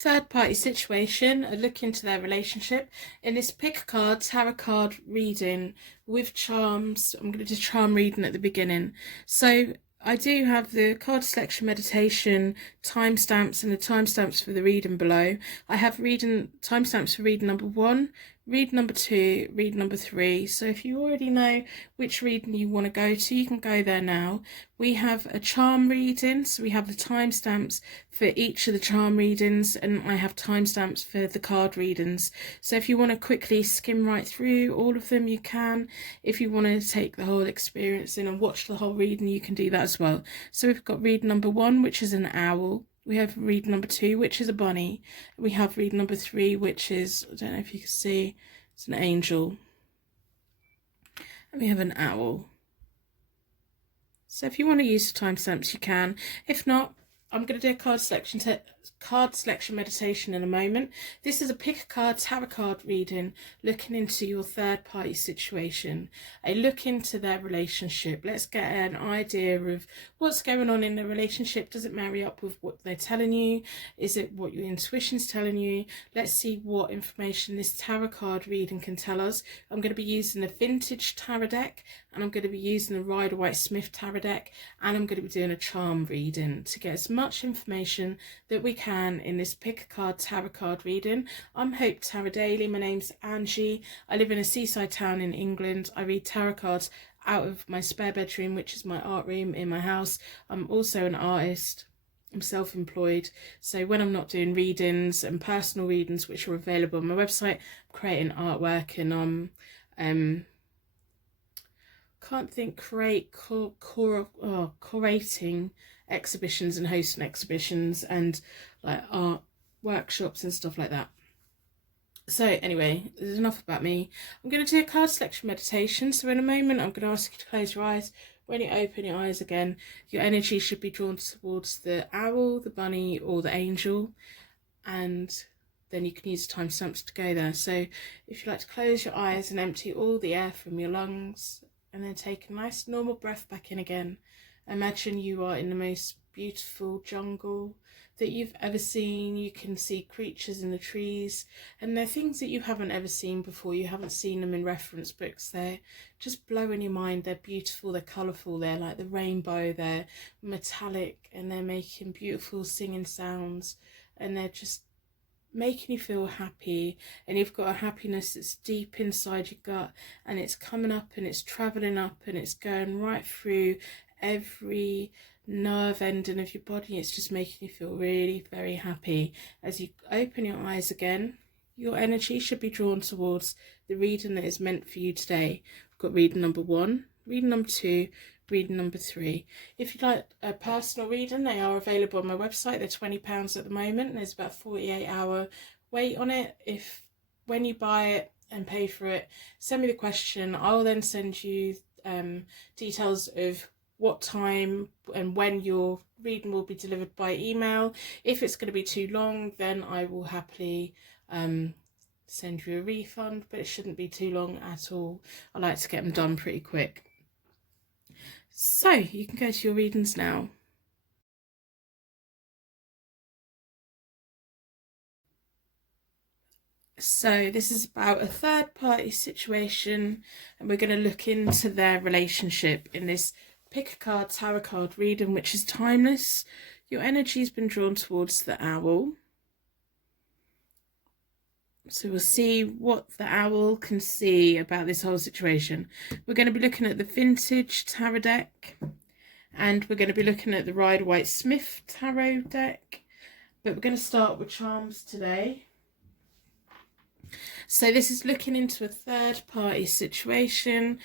Third party situation, a look into their relationship. In this pick a card, tarot card reading with charms, I'm going to do charm reading at the beginning. So I do have the card selection meditation timestamps and the timestamps for the reading below. I have reading timestamps for reading number 1, read number 2, read number 3. So if you already know which reading you want to go to, you can go there now. We have a charm reading, so we have the timestamps for each of the charm readings, and I have timestamps for the card readings. So if you want to quickly skim right through all of them, you can. If you want to take the whole experience in and watch the whole reading, you can do that as well. So we've got read number 1, which is an owl. We have read number 2, which is a bunny. We have read number 3, which is, I don't know if you can see, it's an angel. And we have an owl. So if you want to use the timestamps, you can. If not, I'm going to do a card selection meditation in a moment. This is a pick a card tarot card reading, looking into your third party situation, a look into their relationship. Let's get an idea of what's going on in the relationship. Does it marry up with what they're telling you? Is it what your intuition's telling you? Let's see what information this tarot card reading can tell us. I'm going to be using the vintage tarot deck, and I'm going to be using the Rider-Waite-Smith tarot deck, and I'm going to be doing a charm reading to get as much information that we can in this pick a card tarot card reading. I'm Hope Tarot Daily. My name's Angie. I live in a seaside town in England. I read tarot cards out of my spare bedroom, which is my art room in my house. I'm also an artist. I'm self-employed, so when I'm not doing readings and personal readings, which are available on my website, I'm creating artwork, and curating exhibitions and hosting exhibitions and like art workshops and stuff like that. So anyway, there's enough about me. I'm going to do a card selection meditation. So in a moment, I'm going to ask you to close your eyes. When you open your eyes again, your energy should be drawn towards the owl, the bunny, or the angel, and then you can use timestamps to go there. So if you like to close your eyes and empty all the air from your lungs, and then take a nice normal breath back in again. Imagine you are in the most beautiful jungle that you've ever seen. You can see creatures in the trees, and they're things that you haven't ever seen before. You haven't seen them in reference books. They're just blowing your mind. They're beautiful, they're colourful, they're like the rainbow, they're metallic, and they're making beautiful singing sounds, and they're just making you feel happy. And you've got a happiness that's deep inside your gut, and it's coming up and it's travelling up and it's going right through every nerve ending of your body. It's just making you feel really very happy. As you open your eyes again, your energy should be drawn towards the reading that is meant for you today. We've got reading number 1, reading number 2, reading number 3. If you'd like a personal reading, they are available on my website. They're £20 at the moment. There's about a 48-hour wait on it. If when you buy it and pay for it, send me the question. I'll then send you details of what time and when your reading will be delivered by email. If it's going to be too long, then I will happily send you a refund, but it shouldn't be too long at all. I like to get them done pretty quick. So you can go to your readings now. So this is about a third party situation, and we're going to look into their relationship in this pick a card tarot card reading, which is timeless. Your energy has been drawn towards the owl. So we'll see what the owl can see about this whole situation. We're going to be looking at the vintage tarot deck, and we're going to be looking at the Rider-Waite-Smith tarot deck, but we're going to start with charms today. So this is looking into a third party situation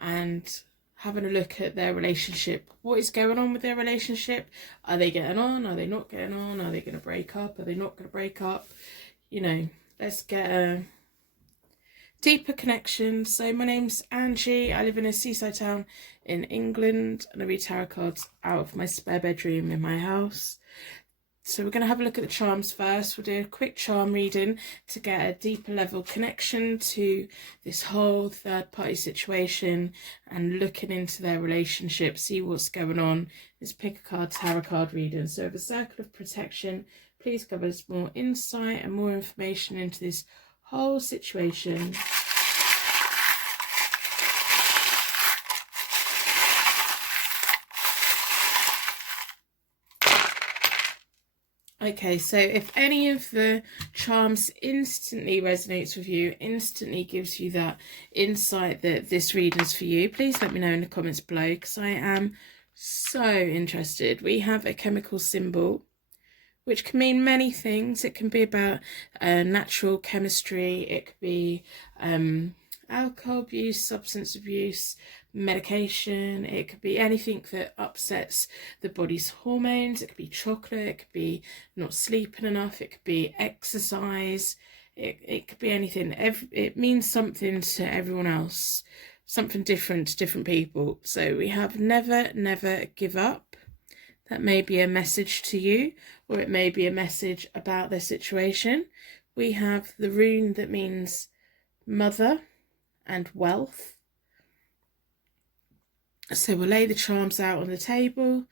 and having a look at their relationship. What is going on with their relationship? Are they getting on? Are they not getting on? Are they going to break up? Are they not going to break up? You know, let's get a deeper connection. So my name's Angie. I live in a seaside town in England, and I read tarot cards out of my spare bedroom in my house. So we're going to have a look at the charms first. We'll do a quick charm reading to get a deeper level connection to this whole third party situation and looking into their relationship, see what's going on. This pick a card tarot card reading. So the circle of protection, please give us more insight and more information into this whole situation. Okay, so if any of the charms instantly resonates with you, instantly gives you that insight that this reading's for you, please let me know in the comments below, because I am so interested. We have a chemical symbol, which can mean many things. It can be about natural chemistry. It could be alcohol abuse, substance abuse, medication. It could be anything that upsets the body's hormones. It could be chocolate. It could be not sleeping enough. It could be exercise. It could be anything. It means something to everyone else, something different to different people. So we have never, never give up. That may be a message to you, or it may be a message about their situation. We have the rune that means mother and wealth. So we'll lay the charms out on the table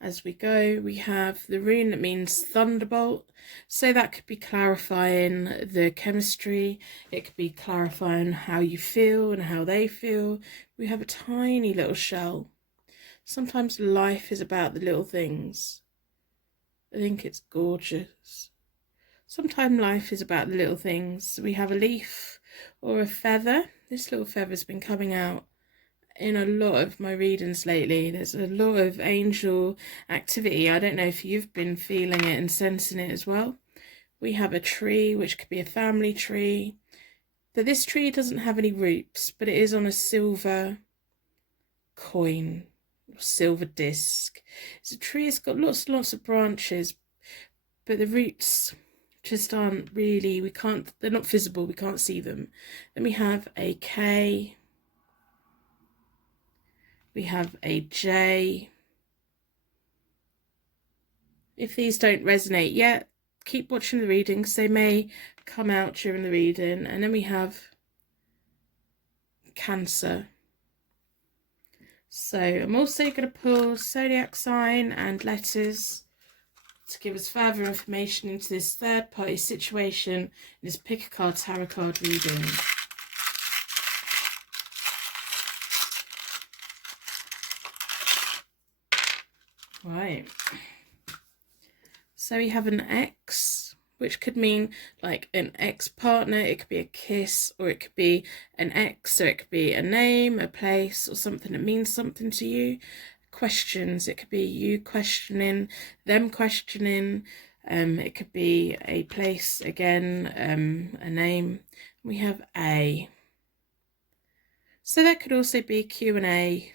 as we go. We have the rune that means thunderbolt. So that could be clarifying the chemistry. It could be clarifying how you feel and how they feel. We have a tiny little shell. Sometimes life is about the little things. I think it's gorgeous. Sometimes life is about the little things. We have a leaf or a feather. This little feather's been coming out in a lot of my readings lately. There's a lot of angel activity. I don't know if you've been feeling it and sensing it as well. We have a tree, which could be a family tree. But this tree doesn't have any roots, but it is on a silver coin. Silver disc. It's a tree. It's got lots and lots of branches, but the roots just aren't really, they're not visible, we can't see them. Then we have a K, we have a J. If these don't resonate yet, keep watching the readings, they may come out during the reading. And then we have Cancer. So I'm also going to pull zodiac sign and letters to give us further information into this third party situation in this pick a card tarot card reading. Right. So we have an X, which could mean like an ex-partner. It could be a kiss, or it could be an ex, so it could be a name, a place, or something that means something to you. Questions, it could be you questioning, them questioning. It could be a place again, a name. We have A. So that could also be Q&A.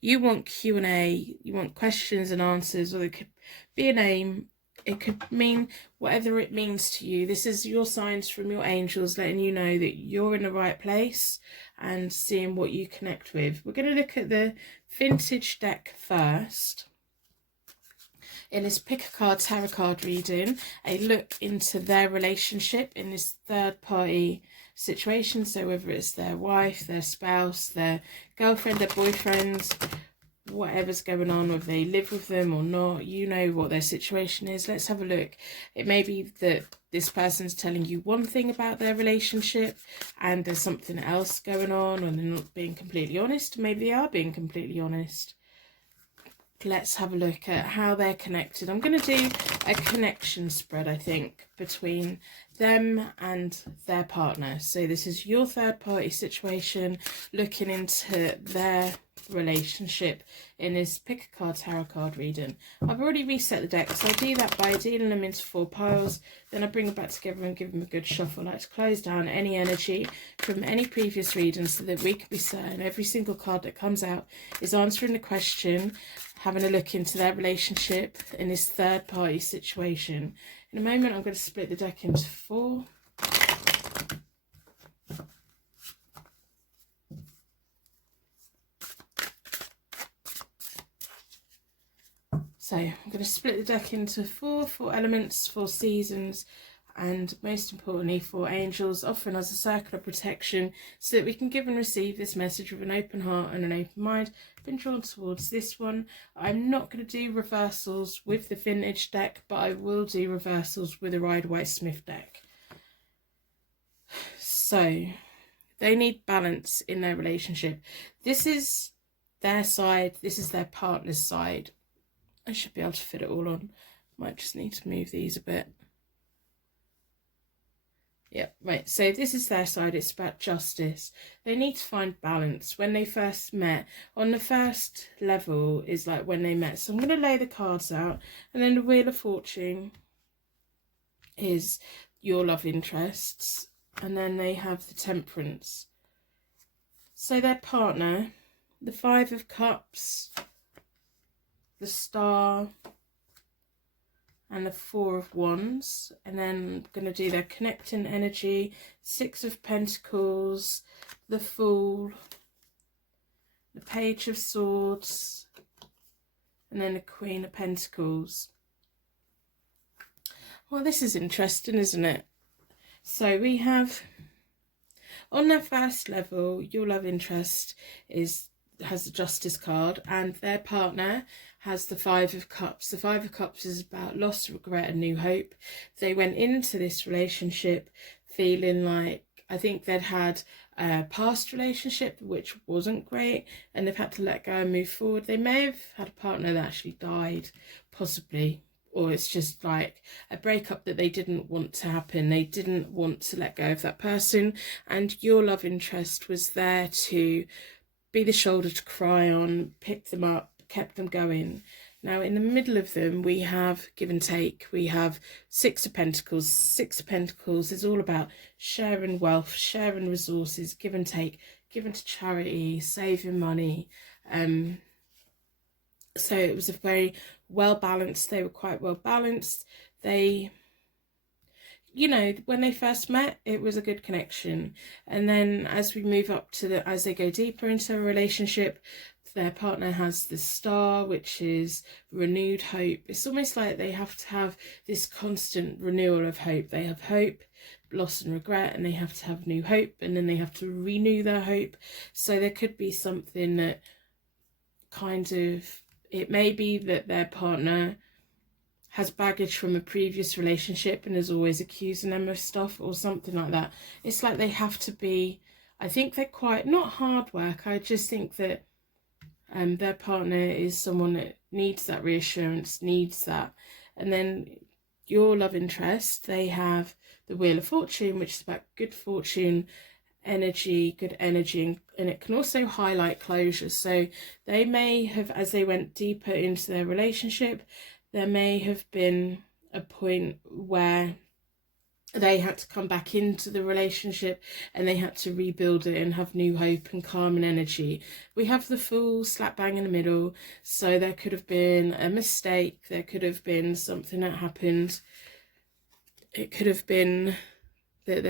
You want Q&A, you want questions and answers, or it could be a name. It could mean whatever it means to you. This is your signs from your angels letting you know that you're in the right place and seeing what you connect with. We're going to look at the vintage deck first. In this pick a card tarot card reading, a look into their relationship in this third party situation. So whether it's their wife, their spouse, their girlfriend, their boyfriend, whatever's going on, whether they live with them or not, you know what their situation is. Let's have a look. It may be that this person's telling you one thing about their relationship and there's something else going on, and they're not being completely honest. Maybe they are being completely honest. Let's have a look at how they're connected. I'm going to do a connection spread, I think, between them and their partner. So this is your third party situation, looking into their relationship in this pick a card tarot card reading. I've already reset the deck, so I do that by dealing them into 4 piles. Then I bring them back together and give them a good shuffle. I like to close down any energy from any previous readings so that we can be certain every single card that comes out is answering the question, having a look into their relationship in this third party situation. In a moment, I'm going to split the deck into 4. So I'm going to split the deck into 4 elements, 4 seasons, and most importantly for angels, offering us a circle of protection so that we can give and receive this message with an open heart and an open mind. I've been drawn towards this one. I'm not going to do reversals with the vintage deck, but I will do reversals with a Rider-Waite-Smith deck. So they need balance in their relationship. This is their side, this is their partner's side. I should be able to fit it all on. Might just need to move these a bit. Yeah, right, so this is their side. It's about justice. They need to find balance. When they first met, on the first level is like when they met. So I'm going to lay the cards out, and then the Wheel of Fortune is your love interests, and then they have the Temperance. So their partner, the Five of Cups, the Star, and the Four of Wands. And then I'm going to do their connecting energy, Six of Pentacles, the Fool, the Page of Swords, and then the Queen of Pentacles. Well, this is interesting, isn't it? So we have, on their first level, your love interest has the Justice card, and their partner has the Five of Cups. The Five of Cups is about loss, regret, and new hope. They went into this relationship feeling like, I think they'd had a past relationship which wasn't great, and they've had to let go and move forward. They may have had a partner that actually died, possibly, or it's just like a breakup that they didn't want to happen. They didn't want to let go of that person, and your love interest was there to be the shoulder to cry on, pick them up, kept them going. Now in the middle of them we have give and take. We have Six of Pentacles. Six of Pentacles is all about sharing wealth, sharing resources, give and take, giving to charity, saving money. So it was a very well balanced. They were quite well balanced. They, you know, when they first met, it was a good connection. And then as we move up to as they go deeper into a relationship, their partner has the Star, which is renewed hope. It's almost like they have to have this constant renewal of hope. They have hope, loss and regret, and they have to have new hope, and then they have to renew their hope. So there could be something that kind of, it may be that their partner has baggage from a previous relationship and is always accusing them of stuff or something like that. It's like they have to be, I think they're quite, not hard work, I just think that their partner is someone that needs that reassurance, needs that. And then your love interest, they have the Wheel of Fortune, which is about good fortune, energy, good energy, and it can also highlight closure. So they may have, as they went deeper into their relationship, there may have been a point where they had to come back into the relationship and they had to rebuild it and have new hope and calm and energy. We have the Fool slap bang in the middle, so there could have been a mistake, there could have been something that happened. It could have been that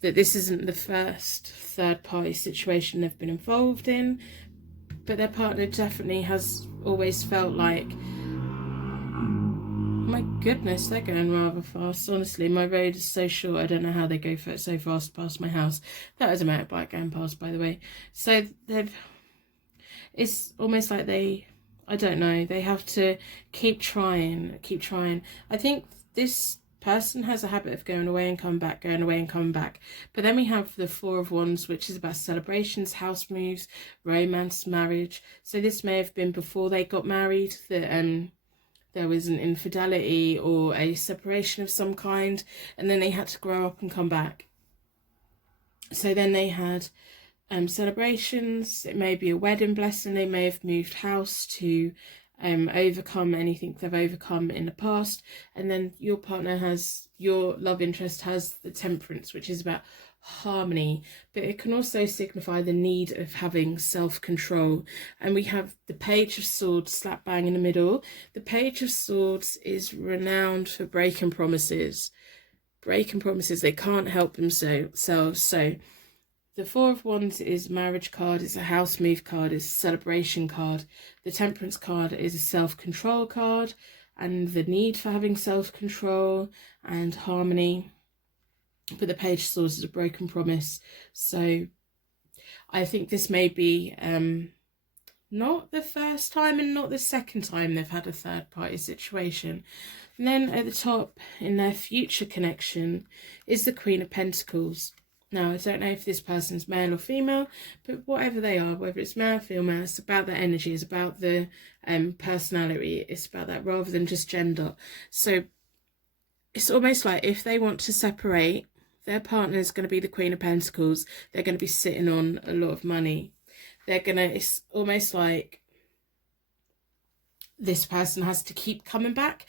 this isn't the first third party situation they've been involved in, but their partner definitely has always felt like, my goodness, they're going rather fast. Honestly, my road is so short, I don't know how they go so fast past my house. That was a motorbike going past, by the way. So it's almost like I don't know, they have to keep trying. I think this person has a habit of going away and come back, going away and come back. But then we have the Four of Wands, which is about celebrations, house moves, romance, marriage. So this may have been before they got married, that there was an infidelity or a separation of some kind, and then they had to grow up and come back. So then they had celebrations. It may be a wedding blessing. They may have moved house to overcome anything they've overcome in the past. And then your partner has, your love interest has the Temperance, which is about harmony, but it can also signify the need of having self-control. And we have the Page of Swords slap bang in the middle. The Page of Swords is renowned for breaking promises. They can't help themselves. So the Four of Wands is a marriage card, it's a house move card, it's a celebration card. The Temperance card is a self-control card, and the need for having self-control and harmony. But the Page of Swords is a broken promise. So I think this may be not the first time and not the second time they've had a third party situation. And then at the top in their future connection is the Queen of Pentacles. Now, I don't know if this person's male or female, but whatever they are, whether it's male or female, it's about the energy, it's about the personality, it's about that rather than just gender. So it's almost like if they want to separate, their partner is going to be the Queen of Pentacles. They're going to be sitting on a lot of money. It's almost like this person has to keep coming back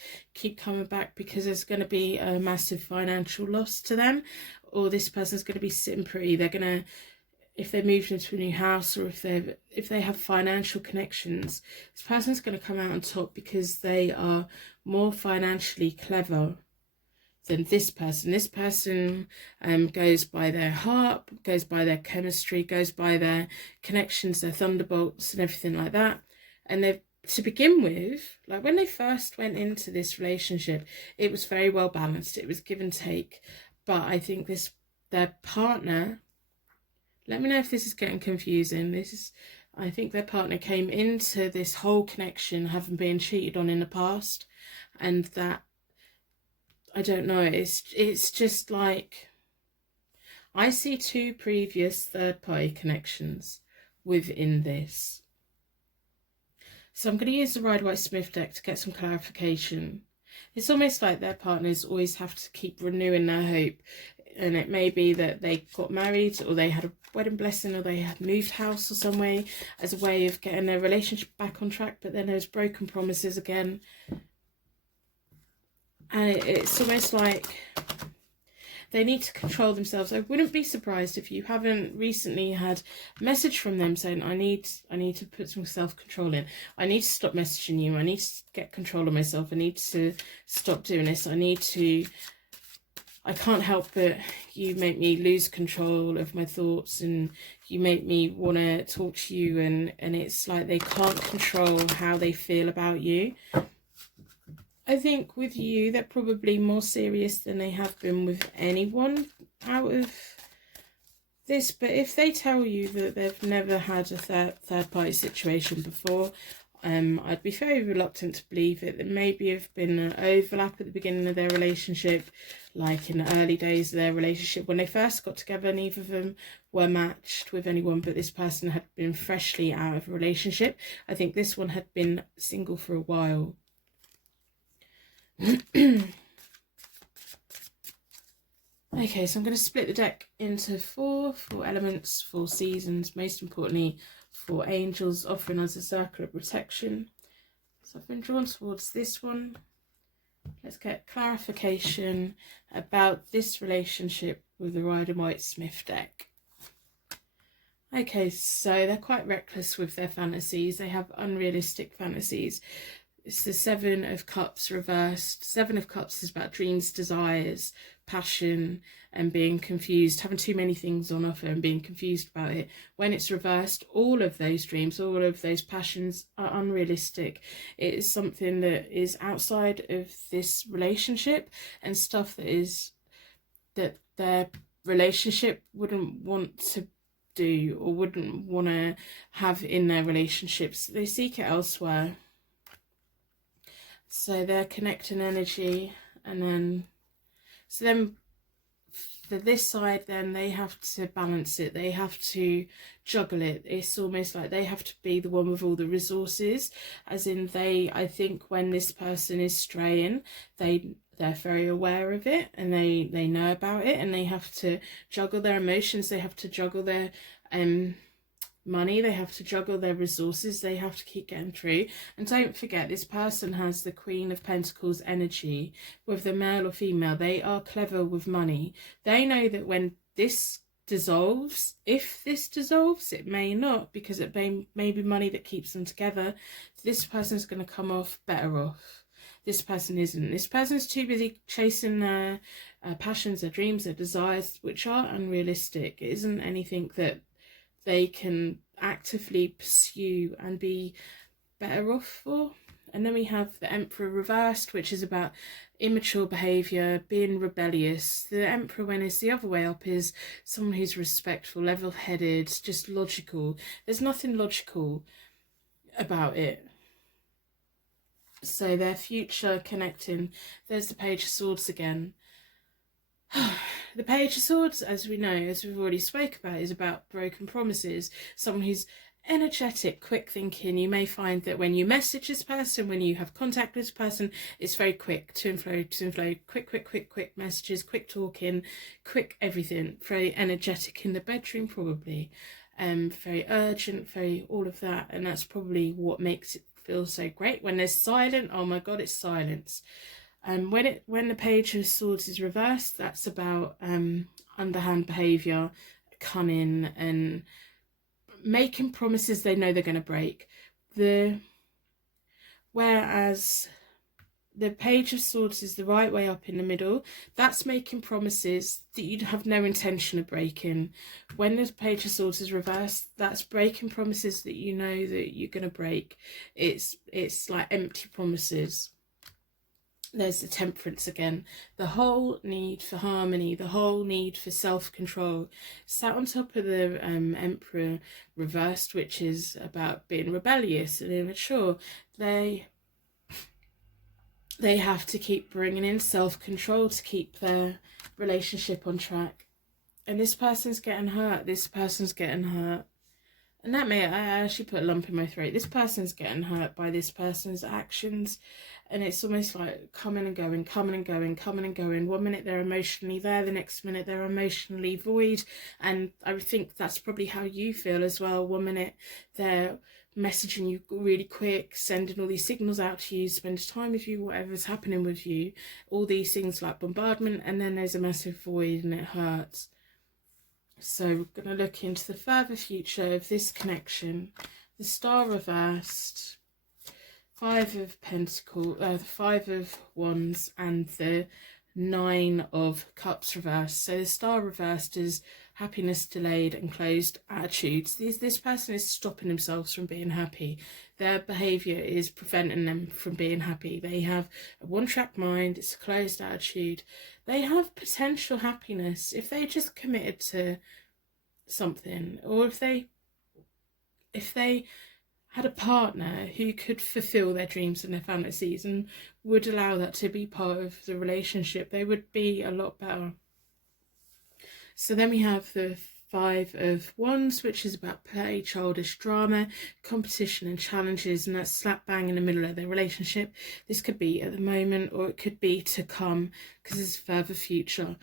because there's going to be a massive financial loss to them, or this person's going to be sitting pretty. They're going to, if they move into a new house, or if they have financial connections, this person's going to come out on top because they are more financially clever than this person. This person goes by their heart, goes by their chemistry, goes by their connections, their thunderbolts and everything like that. And they've, to begin with, like when they first went into this relationship, it was very well balanced. It was give and take. But I think their partner, let me know if this is getting confusing. I think their partner came into this whole connection having been cheated on in the past, and that, I don't know, it's just like, I see two previous third-party connections within this. So I'm going to use the Rider-Waite-Smith deck to get some clarification. It's almost like their partners always have to keep renewing their hope. And it may be that they got married, or they had a wedding blessing, or they had moved house or some way as a way of getting their relationship back on track. But then there's broken promises again. And it's almost like they need to control themselves. I wouldn't be surprised if you haven't recently had a message from them saying, I need to put some self-control in. I need to stop messaging you. I need to get control of myself. I need to stop doing this. I can't help but you make me lose control of my thoughts, and you make me want to talk to you, and it's like they can't control how they feel about you. I think with you, they're probably more serious than they have been with anyone out of this. But if they tell you that they've never had a third party situation before, I'd be very reluctant to believe it. There maybe have been an overlap at the beginning of their relationship, like in the early days of their relationship. When they first got together, neither of them were matched with anyone, but this person had been freshly out of a relationship. I think this one had been single for a while. Okay, so I'm going to split the deck into four elements, 4 seasons, most importantly 4 angels offering us a circle of protection. So I've been drawn towards this one. Let's get clarification about this relationship with the Rider-Waite-Smith deck. Okay, so they're quite reckless with their fantasies. They have unrealistic fantasies. It's the 7 of Cups reversed. 7 of Cups is about dreams, desires, passion, and being confused, having too many things on offer and being confused about it. When it's reversed, all of those dreams, all of those passions are unrealistic. It is something that is outside of this relationship, and stuff that their relationship wouldn't want to do or wouldn't want to have in their relationships. They seek it elsewhere. So they're connecting energy, and then for this side, then they have to balance it. They have to juggle it. It's almost like they have to be the one with all the resources, as in I think when this person is straying, they're very aware of it, and they know about it, and they have to juggle their emotions. They have to juggle their money, they have to juggle their resources, they have to keep getting through. And don't forget, this person has the Queen of Pentacles energy. With the male or female, they are clever with money. They know that when this dissolves, if this dissolves, it may not, because it may be money that keeps them together, this person's going to come off better off. This person isn't. This person's too busy chasing their passions, their dreams, their desires, which are unrealistic. It isn't anything that they can actively pursue and be better off for. And then we have the Emperor reversed, which is about immature behaviour, being rebellious. The Emperor, when it's the other way up, is someone who's respectful, level-headed, just logical. There's nothing logical about it. So their future connecting. There's the Page of Swords again. The Page of Swords, as we know, as we've already spoke about, is about broken promises. Someone who's energetic, quick thinking. You may find that when you message this person, when you have contact with this person, it's very quick, to and flow, quick messages, quick talking, quick everything. Very energetic in the bedroom, probably. Very urgent, very all of that. And that's probably what makes it feel so great. When there's silent, oh my God, it's silence. When the Page of Swords is reversed, that's about underhand behaviour, cunning, and making promises they know they're going to break. Whereas the Page of Swords is the right way up in the middle. That's making promises that you have no intention of breaking. When the Page of Swords is reversed, that's breaking promises that you know that you're going to break. It's like empty promises. There's the Temperance again. The whole need for harmony, the whole need for self-control. Sat on top of the Emperor reversed, which is about being rebellious and immature. They have to keep bringing in self-control to keep their relationship on track. And this person's getting hurt. This person's getting hurt. And that may, I actually put a lump in my throat. This person's getting hurt by this person's actions. And it's almost like coming and going. 1 minute they're emotionally there, the next minute they're emotionally void. And I think that's probably how you feel as well. 1 minute they're messaging you really quick, sending all these signals out to you, spend time with you, whatever's happening with you. All these things like bombardment, and then there's a massive void and it hurts. So we're going to look into the further future of this connection. The Star reversed, 5 of Pentacles, the 5 of Wands, and the 9 of Cups reversed. So the Star reversed is happiness delayed and closed attitudes. This person is stopping themselves from being happy. Their behaviour is preventing them from being happy. They have a one-track mind. It's a closed attitude. They have potential happiness if they just committed to something, or if they had a partner who could fulfill their dreams and their fantasies and would allow that to be part of the relationship, they would be a lot better. So then we have the 5 of Wands, which is about petty childish drama, competition and challenges, and that's slap bang in the middle of their relationship. This could be at the moment, or it could be to come, because it's further future.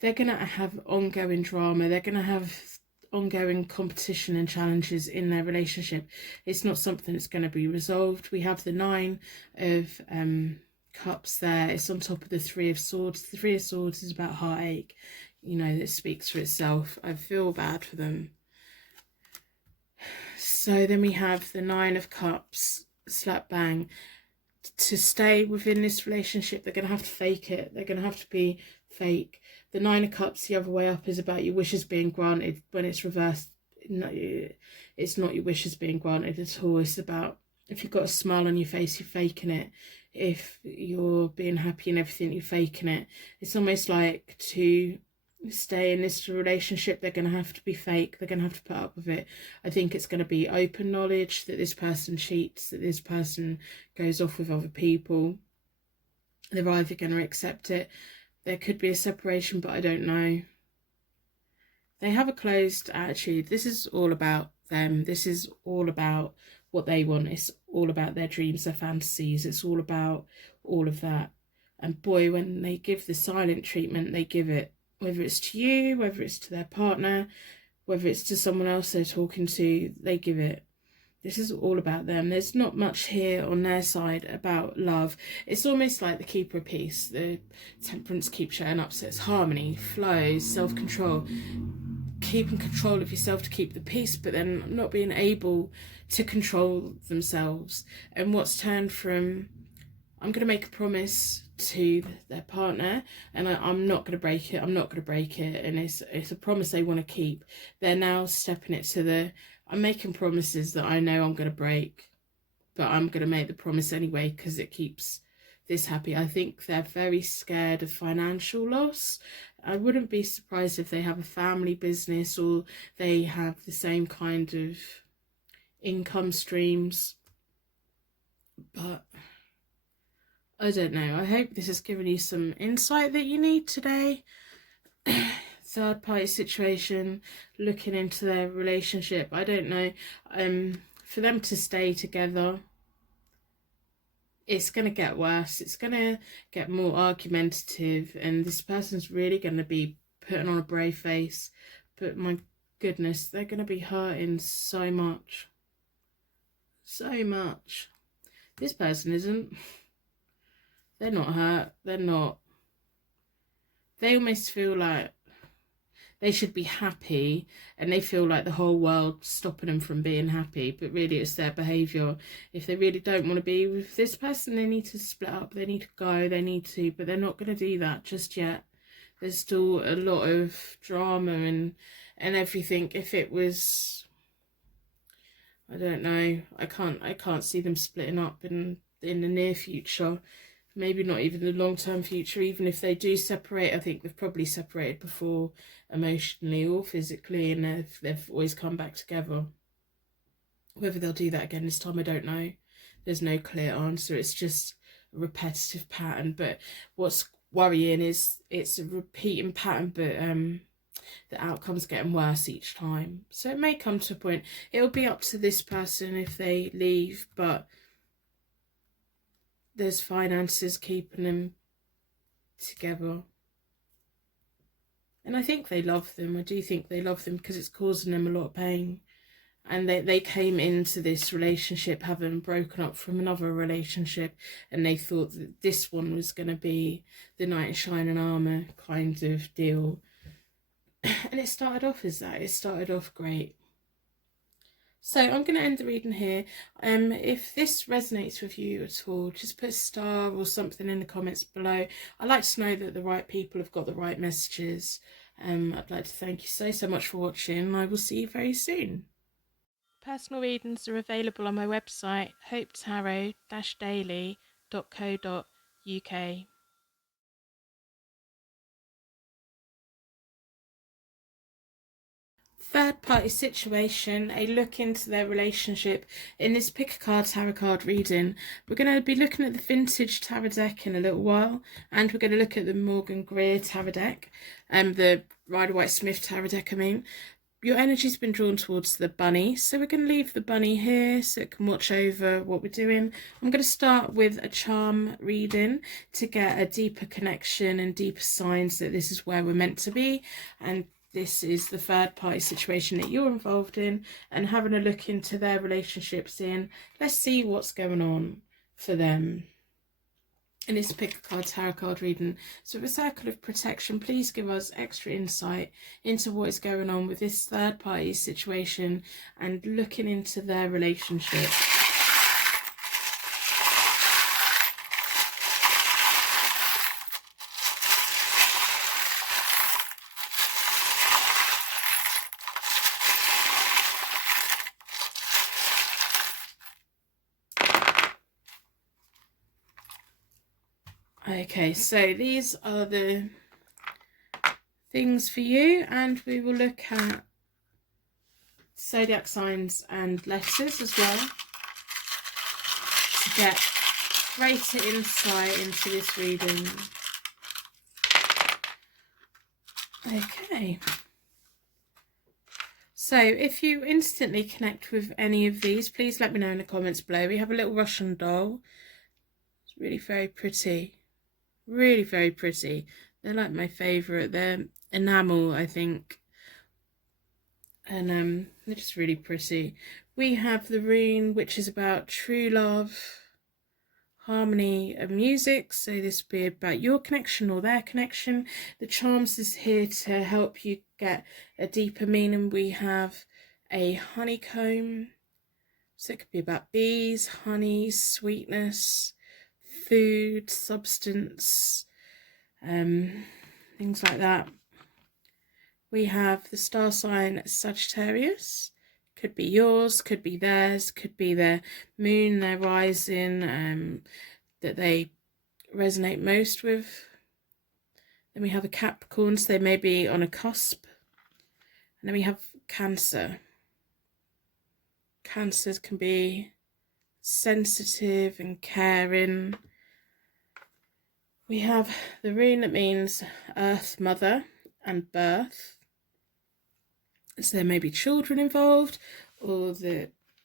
They're going to have ongoing drama. They're going to have ongoing competition and challenges in their relationship. It's not something that's going to be resolved. We have the 9 of Cups there. It's on top of the 3 of Swords. The 3 of Swords is about heartache. You know, that speaks for itself. I feel bad for them. So then we have the 9 of Cups, slap bang. To stay within this relationship, they're going to have to fake it. They're going to have to be fake. The 9 of Cups, the other way up, is about your wishes being granted. When it's reversed, no, it's not your wishes being granted at all. It's about, if you've got a smile on your face, you're faking it. If you're being happy and everything, you're faking it. It's almost like to stay in this relationship, they're going to have to be fake. They're going to have to put up with it. I think it's going to be open knowledge that this person cheats, that this person goes off with other people. They're either going to accept it. There could be a separation, but I don't know. They have a closed attitude. This is all about them. This is all about what they want. It's all about their dreams, their fantasies. It's all about all of that. And boy, when they give the silent treatment, they give it. Whether it's to you, whether it's to their partner, whether it's to someone else they're talking to, they give it. This is all about them. There's not much here on their side about love. It's almost like the Keeper of Peace. The Temperance keeps showing up, so it's harmony, flow, self-control. Keeping control of yourself to keep the peace, but then not being able to control themselves. And what's turned from, I'm going to make a promise to their partner and I'm not going to break it, and it's a promise they want to keep. They're now stepping it to the, I'm making promises that I know I'm going to break. but I'm going to make the promise anyway because it keeps this happy. I think they're very scared of financial loss. I wouldn't be surprised if they have a family business or they have the same kind of income streams, but I don't know. I hope this has given you some insight that you need today. Third party situation, looking into their relationship. I don't know. For them to stay together, it's going to get worse. It's going to get more argumentative, and this person's really going to be putting on a brave face. But my goodness, they're going to be hurting so much. So much. This person isn't. They're not hurt. They're not. They almost feel like they should be happy, and they feel like the whole world's stopping them from being happy, but really it's their behaviour. If they really don't want to be with this person, they need to split up, they need to go, they need to, but they're not going to do that just yet. There's still a lot of drama and everything. If it was, I don't know, I can't see them splitting up in the near future. Maybe not even the long-term future. Even if they do separate, I think they've probably separated before, emotionally or physically, and they've always come back together. Whether they'll do that again this time, I don't know. There's no clear answer. It's just a repetitive pattern. But what's worrying is it's a repeating pattern, but the outcome's getting worse each time. So it may come to a point. It'll be up to this person if they leave, but there's finances keeping them together. And I think they love them. I do think they love them because it's causing them a lot of pain. And they came into this relationship having broken up from another relationship, and they thought that this one was going to be the knight in shining armour kind of deal. And it started off as that. It started off great. So I'm going to end the reading here. If this resonates with you at all, just put a star or something in the comments below. I like to know that the right people have got the right messages. I'd like to thank you so much for watching. I will see you very soon. Personal readings are available on my website, hopetarot-daily.co.uk. Third party situation, a look into their relationship. In this pick a card tarot card reading, we're going to be looking at the vintage tarot deck in a little while, and we're going to look at the Morgan Greer tarot deck, the Rider-Waite-Smith tarot deck, I mean. Your energy's been drawn towards the bunny, so we're going to leave the bunny here so it can watch over what we're doing. I'm going to start with a charm reading to get a deeper connection and deeper signs that this is where we're meant to be, and this is the third party situation that you're involved in, and having a look into their relationships in. Let's see what's going on for them. And it's a pick a card tarot card reading. So with a circle of protection, please give us extra insight into what is going on with this third party situation and looking into their relationship. Okay, so these are the things for you, and we will look at zodiac signs and letters as well to get greater insight into this reading. Okay. So if you instantly connect with any of these, please let me know in the comments below. We have a little Russian doll. It's really very pretty. Really very pretty. They're like my favourite. They're enamel, I think. And they're just really pretty. We have the rune, which is about true love, harmony and music. So this will be about your connection or their connection. The charms is here to help you get a deeper meaning. We have a honeycomb. So it could be about bees, honey, sweetness, food, substance, things like that. We have the star sign Sagittarius, Could be yours, could be theirs, could be their moon, their rising, that they resonate most with. Then we have a Capricorn, so they may be on a cusp. And then we have Cancer. Cancers can be sensitive and caring. We have the rune that means Earth Mother and birth. So there may be children involved, or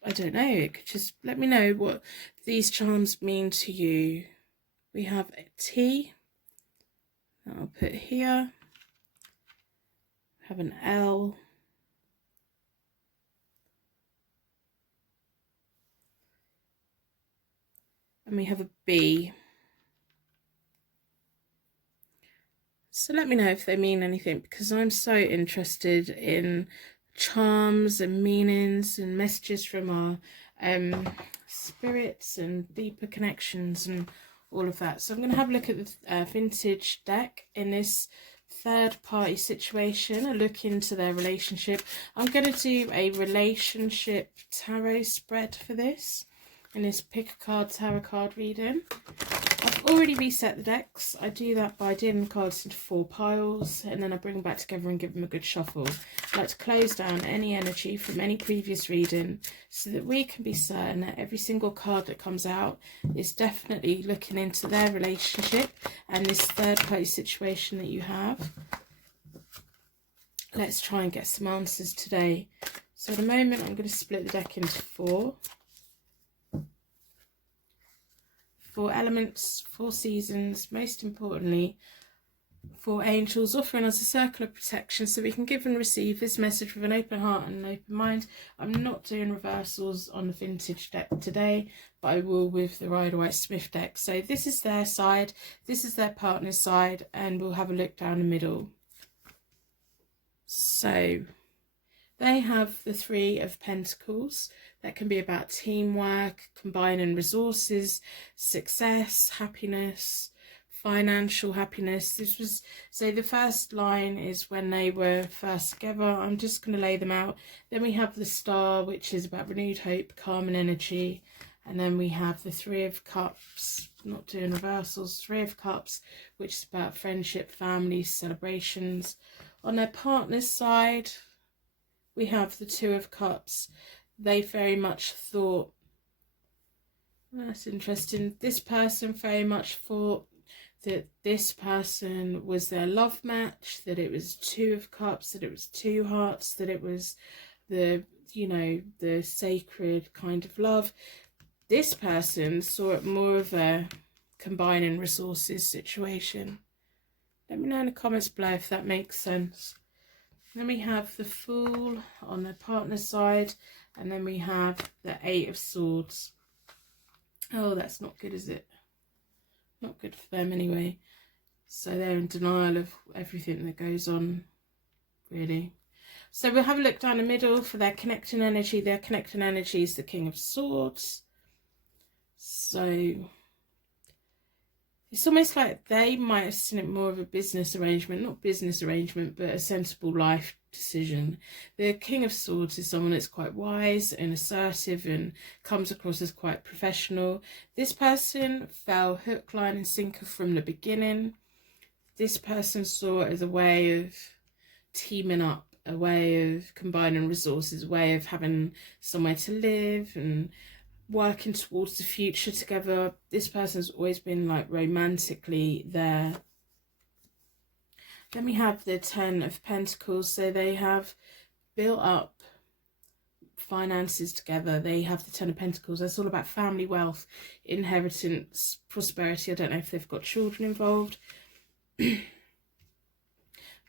I don't know, it could just let me know what these charms mean to you. We have a T that I'll put here. We have an L. And we have a B. So let me know if they mean anything, because I'm so interested in charms and meanings and messages from our spirits and deeper connections and all of that. So I'm going to have a look at the vintage deck in this third party situation, a look into their relationship. I'm going to do a relationship tarot spread for this, in this pick a card tarot card reading. I've already reset the decks. I do that by doing the cards into 4 piles, and then I bring them back together and give them a good shuffle. I like to close down any energy from any previous reading so that we can be certain that every single card that comes out is definitely looking into their relationship and this third party situation that you have. Let's try and get some answers today. So at the moment I'm going to split the deck into 4. 4 elements, 4 seasons, most importantly 4 angels, offering us a circle of protection so we can give and receive this message with an open heart and an open mind. I'm not doing reversals on the vintage deck today, but I will with the Rider-Waite-Smith deck. So this is their side, this is their partner's side, and we'll have a look down the middle. So they have the 3 of Pentacles. That can be about teamwork, combining resources, success, happiness, financial happiness. This was, so the first line is when they were first together. I'm just going to lay them out. Then we have the Star, which is about renewed hope, calm and energy. And then we have the 3 of Cups, not doing reversals, 3 of Cups, which is about friendship, family, celebrations. On their partner's side, we have the 2 of Cups. They very much thought, that's interesting, this person very much thought that this person was their love match, that it was 2 of Cups, that it was 2 hearts, that it was the, you know, the sacred kind of love. This person saw it more of a combining resources situation. Let me know in the comments below if that makes sense. Then we have the Fool on the partner's side, and then we have the 8 of Swords. Oh, that's not good, is it? Not good for them anyway. So they're in denial of everything that goes on, really. So we'll have a look down the middle for their connecting energy. Their connecting energy is the King of Swords. So it's almost like they might have seen it more of a business arrangement, not business arrangement, but a sensible life decision. The King of Swords is someone that's quite wise and assertive and comes across as quite professional. This person fell hook, line and sinker from the beginning. This person saw it as a way of teaming up, a way of combining resources, a way of having somewhere to live and working towards the future together. This person's always been like romantically there. Then we have the 10 of Pentacles. So they have built up finances together. They have the 10 of Pentacles. That's all about family, wealth, inheritance, prosperity. I don't know if they've got children involved. But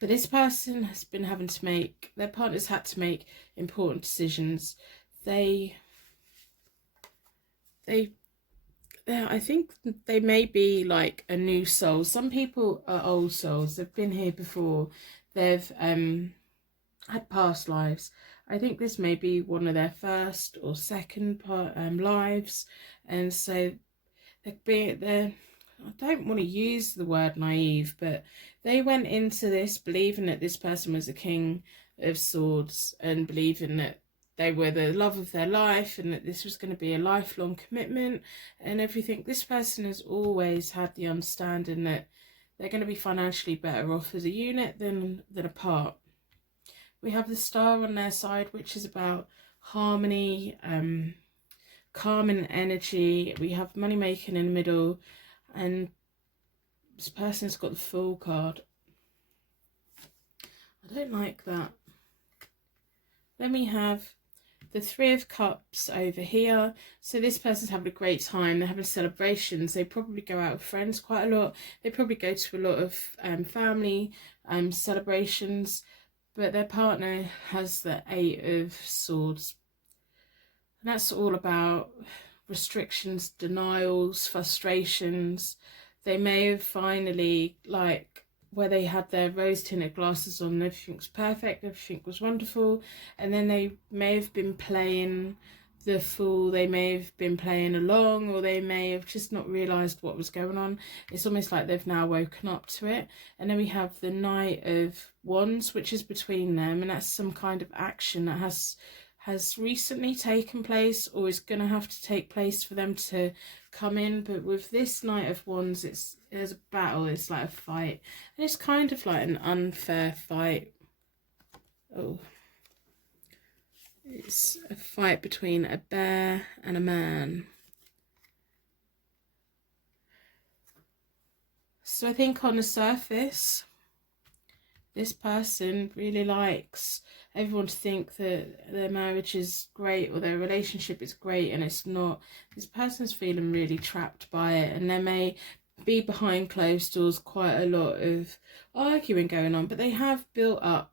this person has been having to make, their partners had to make important decisions. I think they may be like a new soul. Some people are old souls. They've been here before. They've had past lives. I think this may be one of their first or second lives, and so they're I don't want to use the word naive, but they went into this believing that this person was a King of Swords and believing that they were the love of their life and that this was going to be a lifelong commitment and everything. This person has always had the understanding that they're going to be financially better off as a unit than apart. We have the Star on their side, which is about harmony, calm and energy. We have money making in the middle, and this person's got the Fool card. I don't like that. Then we have the Three of Cups over here. So this person's having a great time. They're having celebrations. They probably go out with friends quite a lot. They probably go to a lot of family celebrations. But their partner has the Eight of Swords. And that's all about restrictions, denials, frustrations. They may have finally, like, where they had their rose tinted glasses on, everything was perfect, everything was wonderful, and then they may have been playing the Fool, they may have been playing along, or they may have just not realised what was going on. It's almost like they've now woken up to it. And then we have the Knight of Wands, which is between them, and that's some kind of action that has recently taken place or is going to have to take place for them to come in. But with this Knight of Wands, there's a battle, it's like a fight, and it's kind of like an unfair fight. Oh, it's a fight between a bear and a man. So I think on the surface, this person really likes everyone to think that their marriage is great or their relationship is great, and it's not. This person's feeling really trapped by it, and there may be behind closed doors quite a lot of arguing going on, but they have built up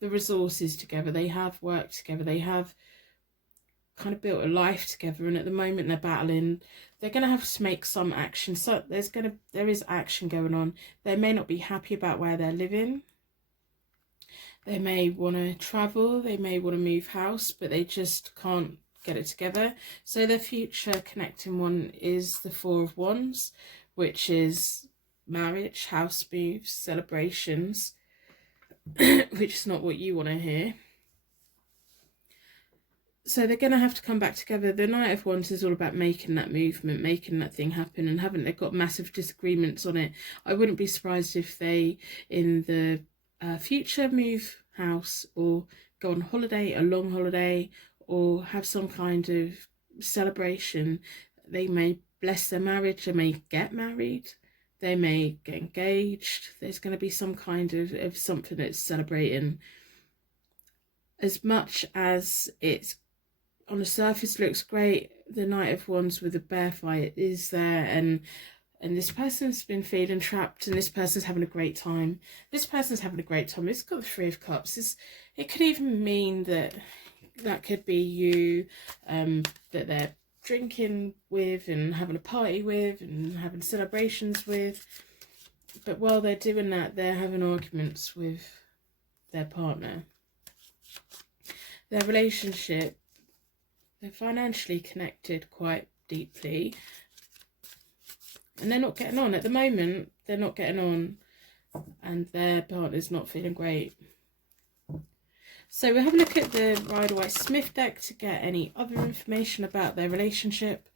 the resources together, they have worked together, they have kind of built a life together, and at the moment they're battling. They're going to have to make some action. So there is action going on. They may not be happy about where they're living. They may want to travel, they may want to move house, but they just can't get it together. So their future connecting one is the Four of Wands, which is marriage, house moves, celebrations, which is not what you want to hear. So they're going to have to come back together. The Knight of Wands is all about making that movement, making that thing happen, and haven't they got massive disagreements on it? I wouldn't be surprised if they, in the future, move house or go on holiday, a long holiday, or have some kind of celebration. They may bless their marriage, they may get married, they may get engaged. There's going to be some kind of something that's celebrating. As much as it's on the surface looks great, the Knight of Wands with the bear fight is there, and this person's been feeling trapped, and this person's having a great time. This person's having a great time. It's got the Three of Cups. It could even mean that could be you, that they're drinking with and having a party with and having celebrations with. But while they're doing that, they're having arguments with their partner. Their relationship, they're financially connected quite deeply, and they're not getting on. At the moment, they're not getting on, and their partner's not feeling great. So we'll have a look at the Rider-Waite-Smith deck to get any other information about their relationship.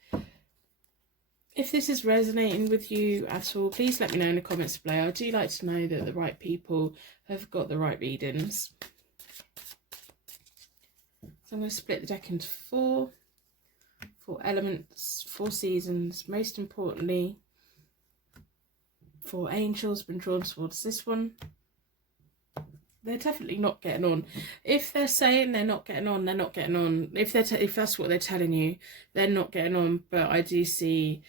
If this is resonating with you at all, please let me know in the comments below. I do like to know that the right people have got the right readings. So I'm going to split the deck into four elements, 4 seasons. Most importantly, 4 angels been drawn towards this one. They're definitely not getting on. If they're saying they're not getting on, they're not getting on. If that's what they're telling you, they're not getting on. But I do see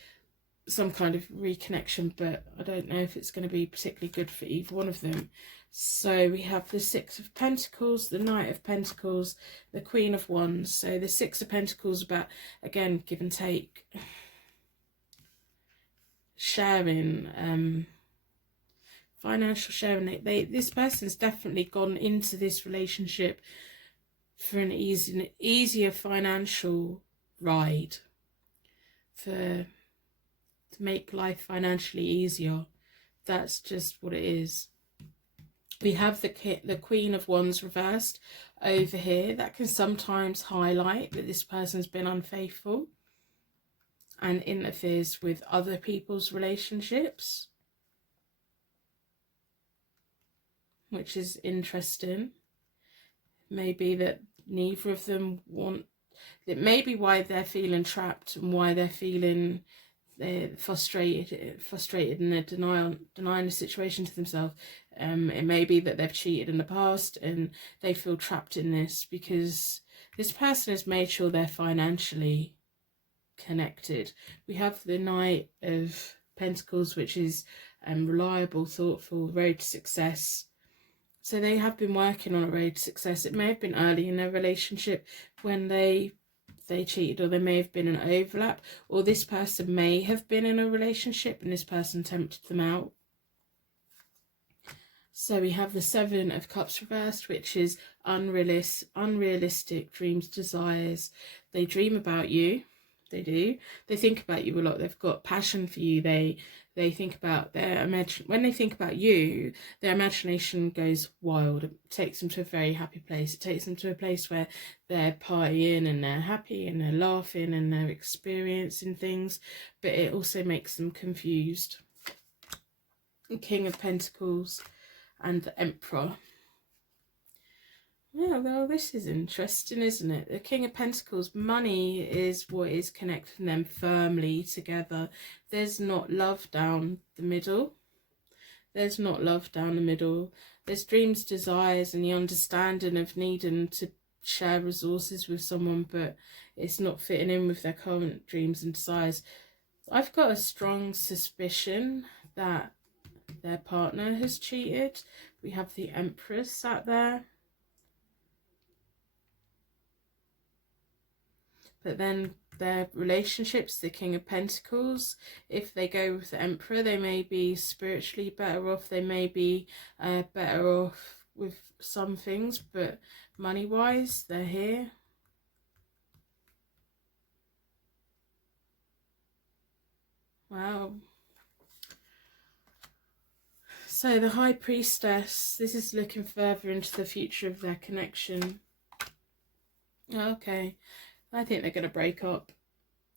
some kind of reconnection, but I don't know if it's going to be particularly good for either one of them. So we have the Six of Pentacles, the Knight of Pentacles, the Queen of Wands. So the Six of Pentacles about, again, give and take, sharing, financial sharing. This person's definitely gone into this relationship for an easier financial ride, to make life financially easier. That's just what it is. We have the Queen of Wands reversed over here. That can sometimes highlight that this person's been unfaithful and interferes with other people's relationships, which is interesting. Maybe that neither of them want, it may be why they're feeling trapped and why they're feeling frustrated and they're denying the situation to themselves. It may be that they've cheated in the past and they feel trapped in this because this person has made sure they're financially connected. We have the Knight of Pentacles, which is reliable, thoughtful, road to success. So they have been working on a road to success. It may have been early in their relationship when they cheated, or there may have been an overlap, or this person may have been in a relationship and this person tempted them out. So we have the Seven of Cups reversed, which is unrealistic dreams, desires. They dream about you. They do. They think about you a lot. They've got passion for you. They think about when they think about you, their imagination goes wild. It takes them to a very happy place. It takes them to a place where they're partying and they're happy and they're laughing and they're experiencing things, but it also makes them confused. King of Pentacles and the Emperor. Yeah, well, this is interesting, isn't it? The King of Pentacles, money is what is connecting them firmly together. There's not love down the middle. There's not love down the middle. There's dreams, desires, and the understanding of needing to share resources with someone, but it's not fitting in with their current dreams and desires. I've got a strong suspicion that their partner has cheated. We have the Empress sat there. But then their relationships, the King of Pentacles, if they go with the Emperor, they may be spiritually better off. They may be better off with some things, but money-wise, they're here. Wow. So the High Priestess, this is looking further into the future of their connection. Okay. I think they're going to break up.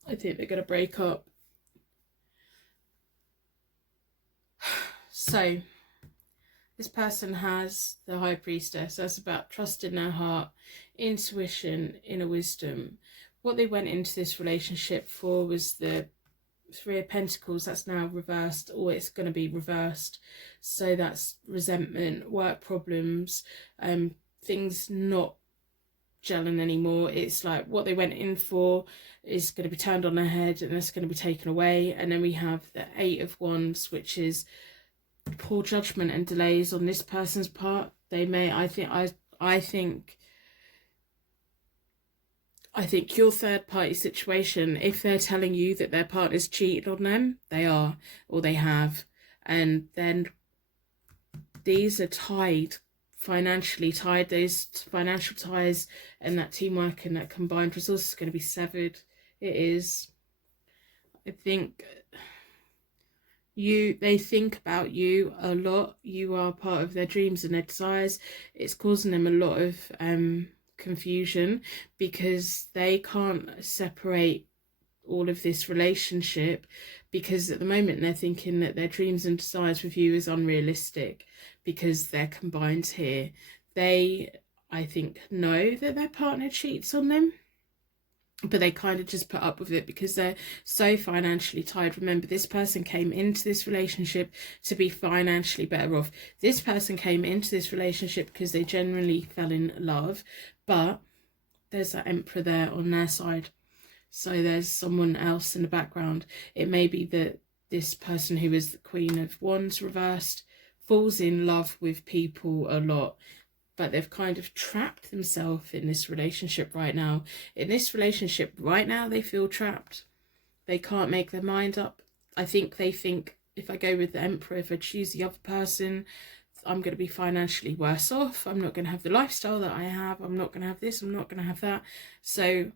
I think they're going to break up. So, this person has the High Priestess. That's about trust in their heart, intuition, inner wisdom. What they went into this relationship for was the Three of Pentacles. That's now reversed, or it's going to be reversed. So that's resentment, work problems, things not gelling anymore. It's like what they went in for is going to be turned on their head and it's going to be taken away. And then we have the Eight of Wands, which is poor judgment and delays on this person's part. They may, I think your third party situation, if they're telling you that their partner's cheated on them, they are, or they have, and then these are tied, financially tied. Those financial ties and that teamwork and that combined resource is going to be severed. It is. I think they think about you a lot. You are part of their dreams and their desires. It's causing them a lot of confusion because they can't separate all of this relationship, because at the moment they're thinking that their dreams and desires with you is unrealistic because they're combined here. They, I think, know that their partner cheats on them, but they kind of just put up with it because they're so financially tied. Remember, this person came into this relationship to be financially better off. This person came into this relationship because they genuinely fell in love, but there's that Emperor there on their side. So there's someone else in the background. It may be that this person who is the Queen of Wands reversed falls in love with people a lot, but they've kind of trapped themselves in this relationship right now. In this relationship right now, they feel trapped. They can't make their mind up. I think they think, if I go with the Emperor, if I choose the other person, I'm going to be financially worse off. I'm not going to have the lifestyle that I have. I'm not going to have this. I'm not going to have that. So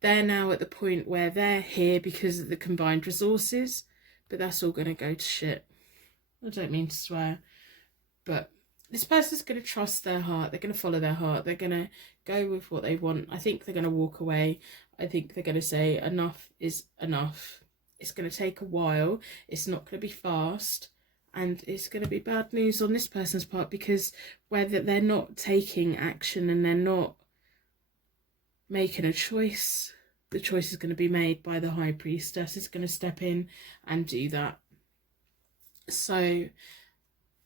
they're now at the point where they're here because of the combined resources, but that's all going to go to shit. I don't mean to swear, but this person's going to trust their heart. They're going to follow their heart. They're going to go with what they want. I think they're going to walk away. I think they're going to say enough is enough. It's going to take a while. It's not going to be fast. And it's going to be bad news on this person's part, because whether they're not taking action and they're not making a choice, the choice is going to be made by the High Priestess. Is going to step in and do that. So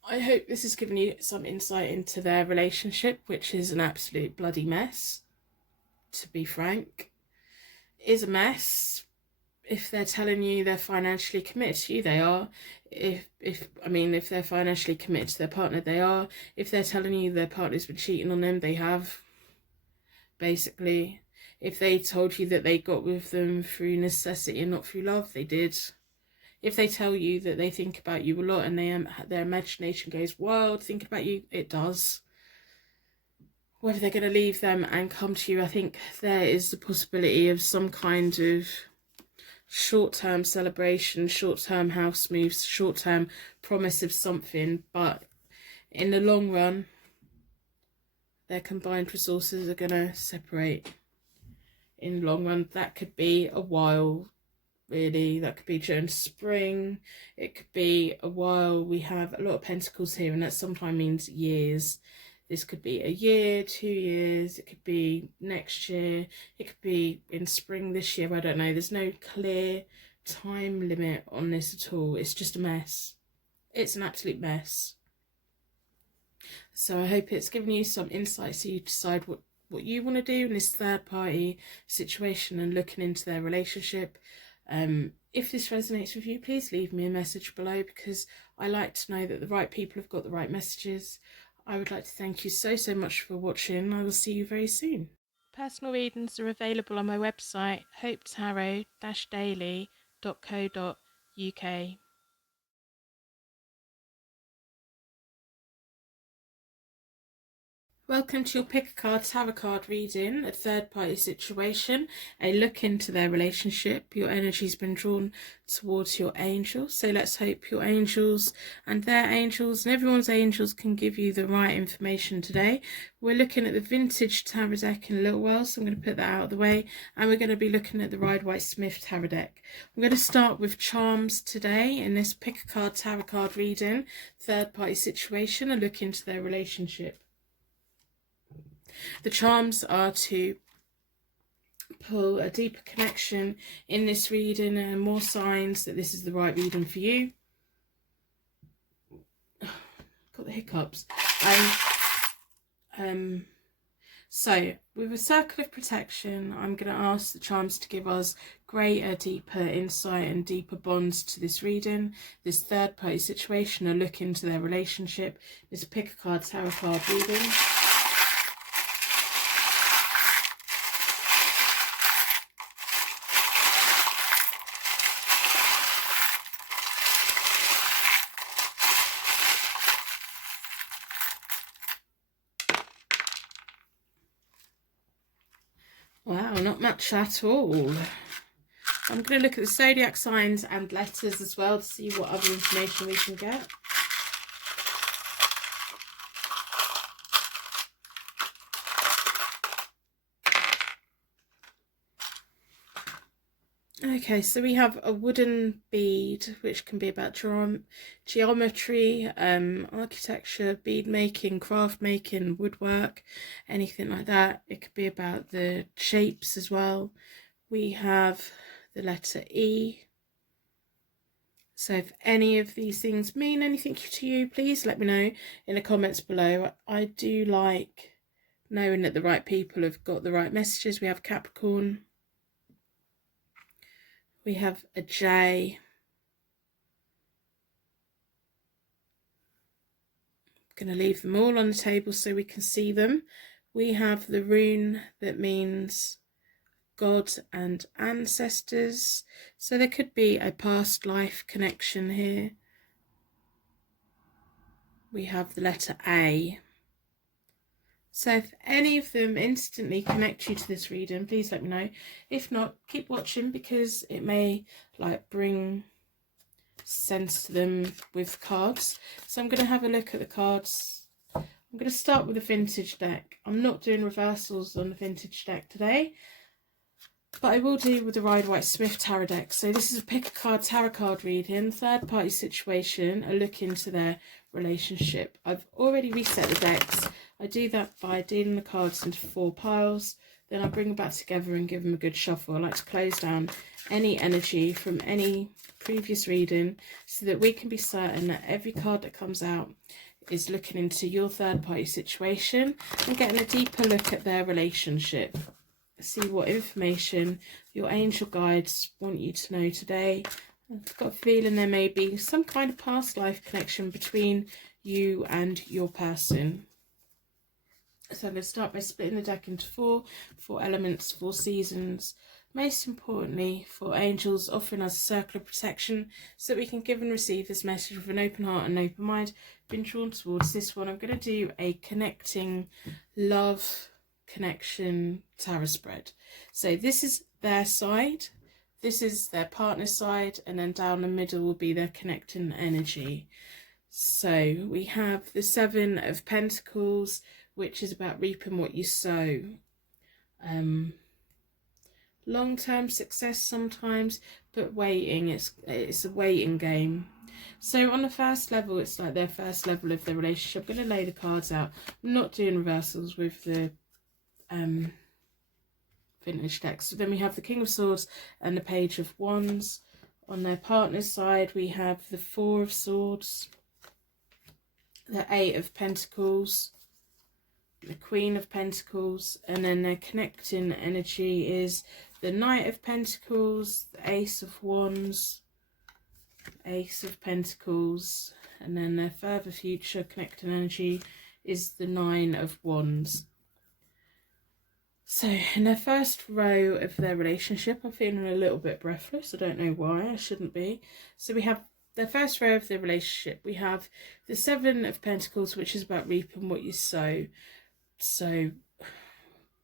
I hope this has given you some insight into their relationship, which is an absolute bloody mess, to be frank. It is a mess. If they're telling you they're financially committed to you, they are. If they're financially committed to their partner, they are. If they're telling you their partner's been cheating on them, they have. Basically, if they told you that they got with them through necessity and not through love, they did. If they tell you that they think about you a lot and their imagination goes wild thinking about you, it does. Whether they're going to leave them and come to you, I think there is the possibility of some kind of short-term celebration, short-term house moves, short-term promise of something, but in the long run, their combined resources are going to separate. In the long run, that could be a while, really. That could be during spring. It could be a while. We have a lot of pentacles here, and that sometimes means years. This could be a year, 2 years. It could be next year. It could be in spring this year. I don't know. There's no clear time limit on this at all. It's just a mess. It's an absolute mess. So I hope it's given you some insight so you decide what you want to do in this third party situation and looking into their relationship. If this resonates with you, please leave me a message below, because I like to know that the right people have got the right messages. I would like to thank you so much for watching. I will see you very soon. Personal readings are available on my website, hopetarot-daily.co.uk. Welcome to your Pick a Card Tarot card reading, a third party situation, a look into their relationship. Your energy's been drawn towards your angels, so let's hope your angels and their angels and everyone's angels can give you the right information today. We're looking at the vintage tarot deck in a little while, so I'm going to put that out of the way, and we're going to be looking at the Rider-Waite-Smith tarot deck. I'm going to start with charms today in this Pick a Card Tarot card reading, third party situation, a look into their relationship. The charms are to pull a deeper connection in this reading and more signs that this is the right reading for you. Got the hiccups. So with a circle of protection, I'm going to ask the charms to give us greater, deeper insight and deeper bonds to this reading, this third party situation, a look into their relationship. This Pick a Card Tarot card reading. Wow, not much at all. I'm going to look at the zodiac signs and letters as well to see what other information we can get. Okay, so we have a wooden bead, which can be about geometry, architecture, bead making, craft making, woodwork, anything like that. It could be about the shapes as well. We have the letter E. So if any of these things mean anything to you, please let me know in the comments below. I do like knowing that the right people have got the right messages. We have Capricorn. We have a J. I'm going to leave them all on the table so we can see them. We have the rune that means God and ancestors. So there could be a past life connection here. We have the letter A. So if any of them instantly connect you to this reading, please let me know. If not, keep watching, because it may bring sense to them with cards. So I'm going to have a look at the cards I'm going to start with a vintage deck. I'm not doing reversals on the vintage deck today, but I will do with the Rider-Waite-Smith tarot deck. So this is a pick a card tarot card reading, third party situation, a look into their relationship. I've already reset the decks. I do that by dealing the cards into 4 piles. Then I bring them back together and give them a good shuffle. I like to close down any energy from any previous reading so that we can be certain that every card that comes out is looking into your third party situation and getting a deeper look at their relationship. See what information your angel guides want you to know today. I've got a feeling there may be some kind of past life connection between you and your person. So I'm going to start by splitting the deck into 4 elements, 4 seasons. Most importantly, for angels, offering us a circle of protection so that we can give and receive this message with an open heart and open mind. Been drawn towards this one. I'm going to do a connecting love connection tarot spread. So this is their side, this is their partner's side, and then down the middle will be their connecting energy. So we have the 7 of Pentacles, which is about reaping what you sow. Long-term success sometimes, but waiting, it's a waiting game. So on the first level, it's like their first level of their relationship. I'm going to lay the cards out. I'm not doing reversals with the vintage decks. So then we have the King of Swords and the Page of Wands. On their partner's side, we have the 4 of Swords, the 8 of Pentacles, the Queen of Pentacles, and then their connecting energy is the Knight of Pentacles, the Ace of Wands, Ace of Pentacles, and then their further future connecting energy is the 9 of Wands. So in their first row of their relationship, I'm feeling a little bit breathless. I don't know why, I shouldn't be. So we have their first row of their relationship. We have the 7 of Pentacles, which is about reaping what you sow. So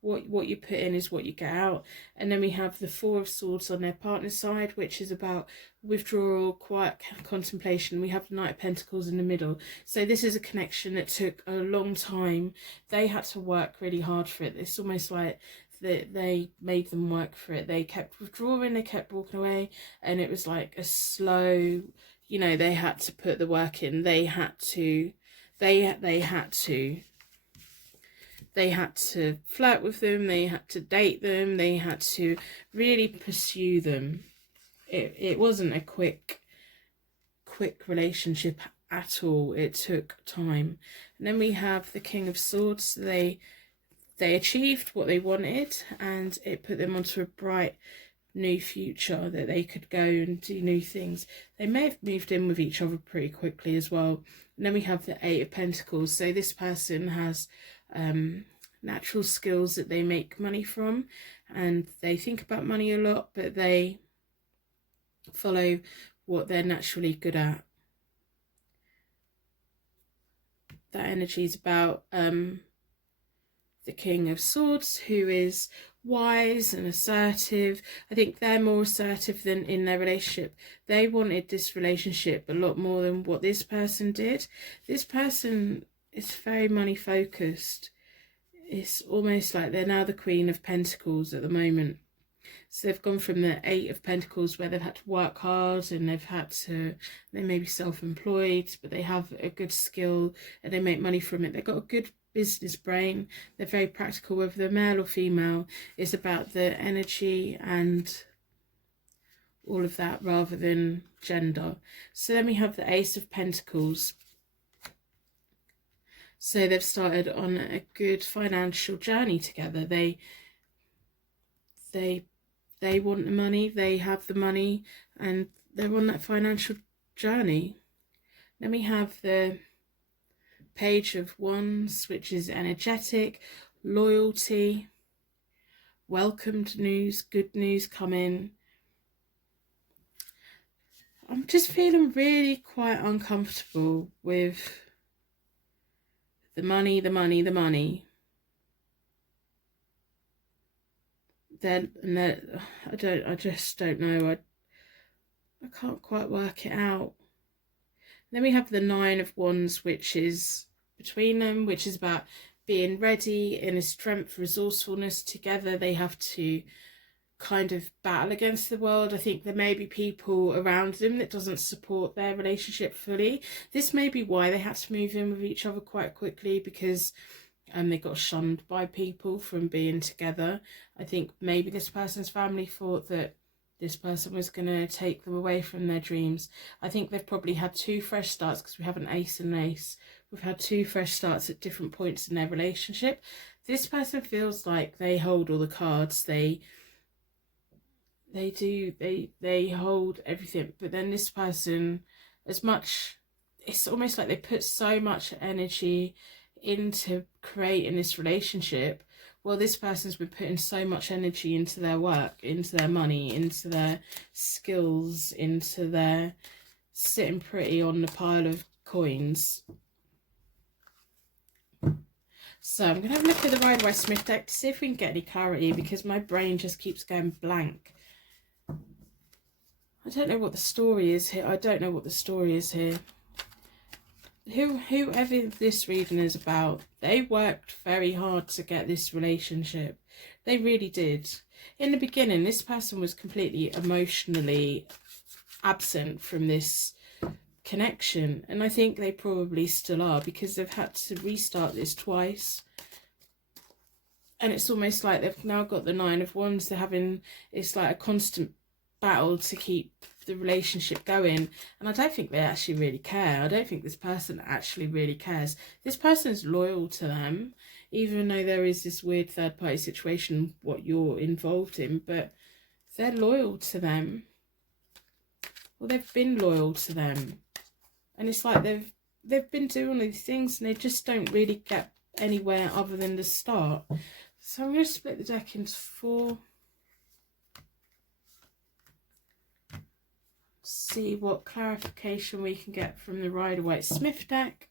what you put in is what you get out. And then we have the 4 of Swords on their partner's side, which is about withdrawal, quiet contemplation. We have the Knight of Pentacles in the middle. So this is a connection that took a long time. They had to work really hard for it. It's almost like that they made them work for it. They kept withdrawing, they kept walking away, and it was like a slow, you know, they had to put the work in. They had to flirt with them, they had to date them, they had to really pursue them. It wasn't a quick relationship at all. It took time. And then we have the King of Swords. They achieved what they wanted, and it put them onto a bright new future that they could go and do new things. They may have moved in with each other pretty quickly as well. And then we have the 8 of Pentacles. So this person has natural skills that they make money from, and they think about money a lot, but they follow what they're naturally good at. That energy is about the King of Swords, who is wise and assertive. I think they're more assertive than in their relationship. They wanted this relationship a lot more than what this person did. This person is very money focused. It's almost like they're now the Queen of Pentacles at the moment. So they've gone from the 8 of Pentacles, where they've had to work hard and they may be self-employed, but they have a good skill and they make money from it. They've got a good business brain. They're very practical, whether they're male or female. It's about the energy and all of that rather than gender. So then we have the Ace of Pentacles. So they've started on a good financial journey together. They want the money, they have the money, and they're on that financial journey. Then we have the Page of Wands, which is energetic, loyalty, welcomed news, good news coming. I'm just feeling really quite uncomfortable with the money. I just don't know. I can't quite work it out. Then we have the 9 of Wands, which is between them, which is about being ready, inner strength, resourcefulness. Together they have to kind of battle against the world. I think there may be people around them that doesn't support their relationship fully. This may be why they had to move in with each other quite quickly, because they got shunned by people from being together. I think maybe this person's family thought that this person was going to take them away from their dreams. I think they've probably had 2 fresh starts, because we have an ace and an ace. We've had 2 fresh starts at different points in their relationship. This person feels like they hold all the cards. They hold everything. But then this person, it's almost like they put so much energy into creating this relationship. Well, this person's been putting so much energy into their work, into their money, into their skills, into their sitting pretty on the pile of coins. So I'm going to have a look at the Rider Waite Smith deck to see if we can get any clarity, because my brain just keeps going blank. I don't know what the story is here. Whoever this reading is about, they worked very hard to get this relationship. They really did. In the beginning, this person was completely emotionally absent from this connection, and I think they probably still are, because they've had to restart this twice. And it's almost like they've now got the 9 of Wands. It's like a constant battle to keep the relationship going, and I don't think they actually really care. I don't think this person actually really cares. This person's loyal to them, even though there is this weird third party situation what you're involved in, but they're loyal to them. Well, they've been loyal to them, and it's like they've been doing these things and they just don't really get anywhere other than the start. So I'm going to split the deck into 4. See what clarification we can get from the Rider Waite Smith deck.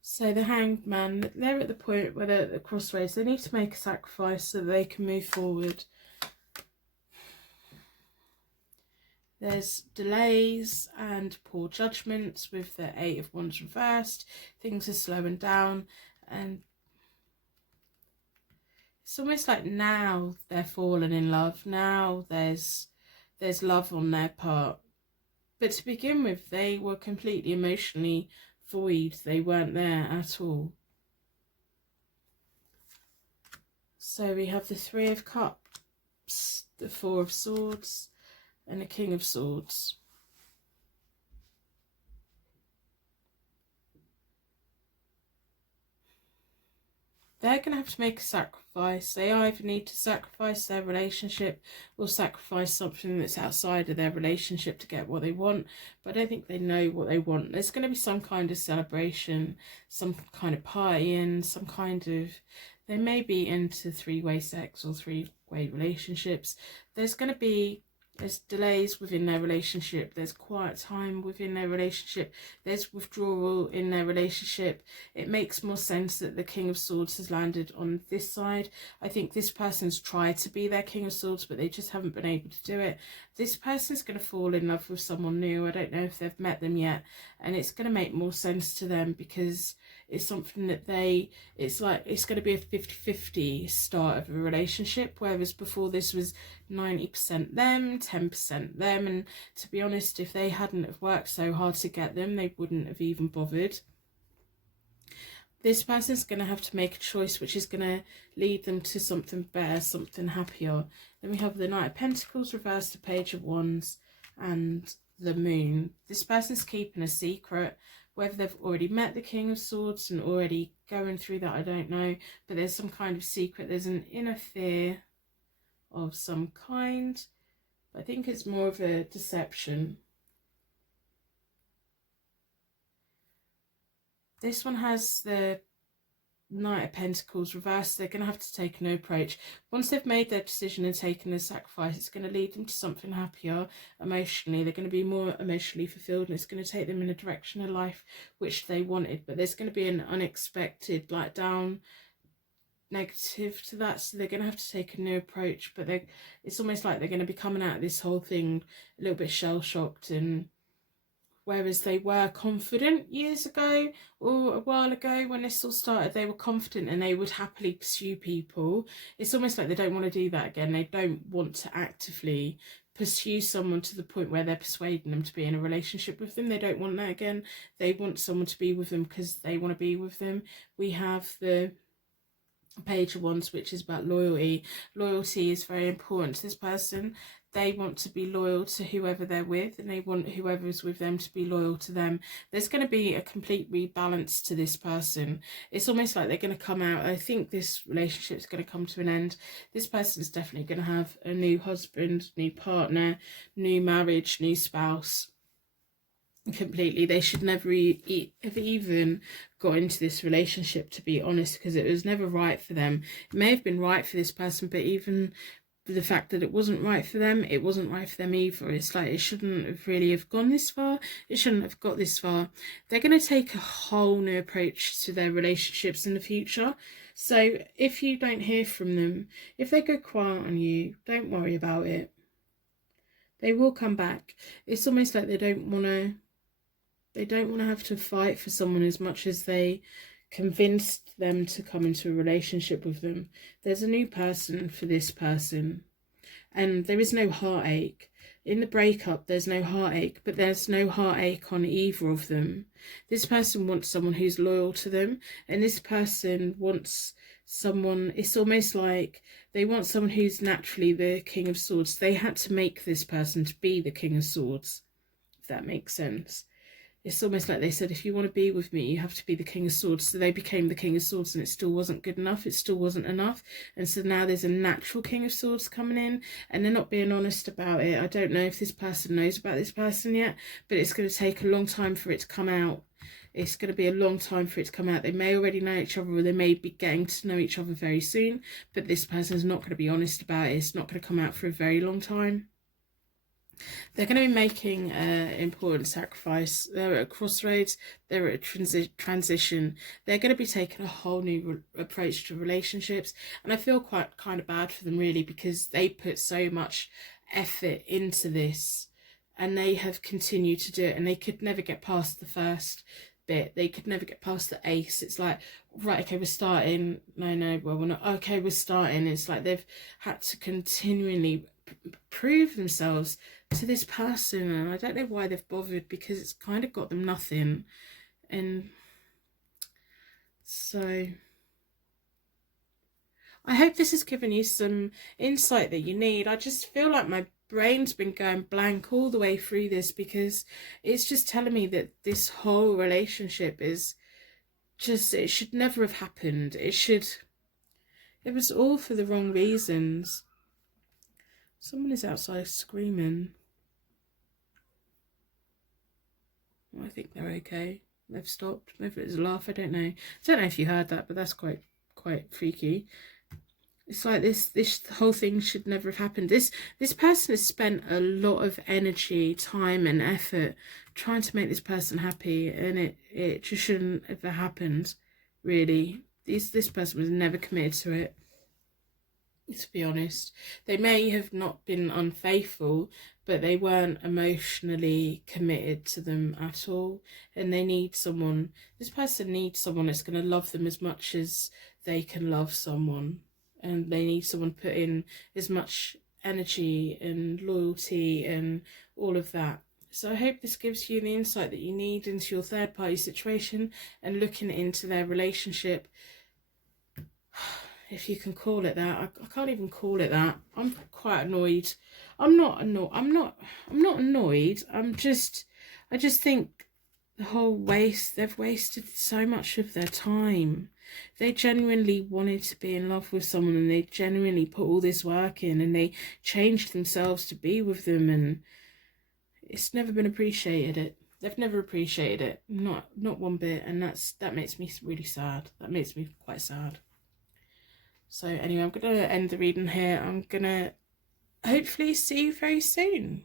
So the Hanged Man, they're at the point where they're at the crossroads. They need to make a sacrifice so that they can move forward. There's delays and poor judgments with the 8 of Wands reversed. Things are slowing down, and it's almost like now they're falling in love. Now there's love on their part. But to begin with, they were completely emotionally void. They weren't there at all. So we have the 3 of Cups, the 4 of Swords, and the King of Swords. They're going to have to make a sacrifice. They either need to sacrifice their relationship or sacrifice something that's outside of their relationship to get what they want. But I don't think they know what they want. There's going to be some kind of celebration, some kind of partying, some kind of... They may be into 3-way sex or 3-way relationships. There's delays within their relationship. There's quiet time within their relationship. There's withdrawal in their relationship. It makes more sense that the King of Swords has landed on this side. I think this person's tried to be their King of Swords, but they just haven't been able to do it. This person's going to fall in love with someone new. I don't know if they've met them yet, and it's going to make more sense to them because it's something that it's going to be a 50-50 start of a relationship, whereas before this was 90% them, 10% them. And to be honest, if they hadn't have worked so hard to get them, they wouldn't have even bothered. This person's going to have to make a choice which is going to lead them to something better, something happier. Then we have the Knight of Pentacles reversed, the Page of Wands, and the Moon. This person's keeping a secret. Whether they've already met the King of Swords and already going through that, I don't know. But there's some kind of secret. There's an inner fear of some kind. I think it's more of a deception. This one has the Knight of Pentacles reversed. They're going to have to take a new approach. Once they've made their decision and taken the sacrifice, it's going to lead them to something happier emotionally. They're going to be more emotionally fulfilled, and it's going to take them in a direction of life which they wanted. But there's going to be an unexpected down negative to that, so they're going to have to take a new approach. But it's almost like they're going to be coming out of this whole thing a little bit shell-shocked and whereas they were confident years ago or a while ago when this all started. They were confident and they would happily pursue people. It's almost like they don't want to do that again. They don't want to actively pursue someone to the point where they're persuading them to be in a relationship with them. They don't want that again. They want someone to be with them because they want to be with them. We have the Page of Wands, which is about loyalty. Loyalty is very important to this person. They want to be loyal to whoever they're with, and they want whoever's with them to be loyal to them. There's going to be a complete rebalance to this person. It's almost like they're going to come out. I think this relationship is going to come to an end. This person is definitely going to have a new husband, new partner, new marriage, new spouse. Completely. They should never have even got into this relationship, to be honest, because it was never right for them. It may have been right for this person, but even the fact that it wasn't right for them, it wasn't right for them either. It's like it shouldn't have really have gone this far. It shouldn't have got this far. They're going to take a whole new approach to their relationships in the future. So if you don't hear from them, if they go quiet on you, don't worry about it. They will come back. It's almost like they don't want to have to fight for someone as much as they convinced them to come into a relationship with them. There's a new person for this person, and there is no heartache. In the breakup, there's no heartache, but there's no heartache on either of them. This person wants someone who's loyal to them, and this person wants someone, it's almost like they want someone who's naturally the King of Swords. They had to make this person to be the King of Swords, if that makes sense. It's almost like they said, if you want to be with me, you have to be the King of Swords. So they became the King of Swords, and it still wasn't good enough. It still wasn't enough. And so now there's a natural King of Swords coming in, and they're not being honest about it. I don't know if this person knows about this person yet, but it's going to take a long time for it to come out. It's going to be a long time for it to come out. They may already know each other, or they may be getting to know each other very soon, but this person is not going to be honest about it. It's not going to come out for a very long time. They're going to be making an important sacrifice. They're at a crossroads. They're at a transition. They're going to be taking a whole new approach to relationships. And I feel quite kind of bad for them, really, because they put so much effort into this and they have continued to do it. And they could never get past the first bit. They could never get past the ace. It's like, right, okay, we're starting. No, well, we're not. Okay, we're starting. It's like they've had to continually prove themselves to this person, and I don't know why they've bothered, because it's kind of got them nothing. And so I hope this has given you some insight that you need. I just feel like my brain's been going blank all the way through this, because it's just telling me that this whole relationship is just, it should never have happened. It was all for the wrong reasons. Someone is outside screaming. I think they're okay. They've stopped. Maybe it was a laugh. I don't know. I don't know if you heard that, but that's quite freaky. It's like this whole thing should never have happened. This person has spent a lot of energy, time, and effort trying to make this person happy, and it just shouldn't have happened. Really, this person was never committed to it. To be honest, they may have not been unfaithful, but they weren't emotionally committed to them at all, and they need someone. This person needs someone that's going to love them as much as they can love someone, and they need someone to put in as much energy and loyalty and all of that. So I hope this gives you the insight that you need into your third party situation and looking into their relationship. If you can call it that. I can't even call it that. I'm quite annoyed. I'm not annoyed. I just think the whole they've wasted so much of their time. They genuinely wanted to be in love with someone, and they genuinely put all this work in, and they changed themselves to be with them, and it's never been appreciated. They've never appreciated it. Not one bit, and that makes me really sad. That makes me quite sad. So anyway, I'm going to end the reading here. I'm going to hopefully see you very soon.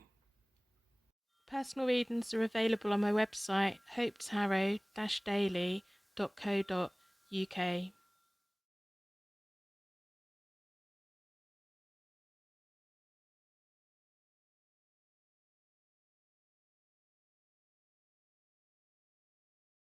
Personal readings are available on my website, hopetarot-daily.co.uk.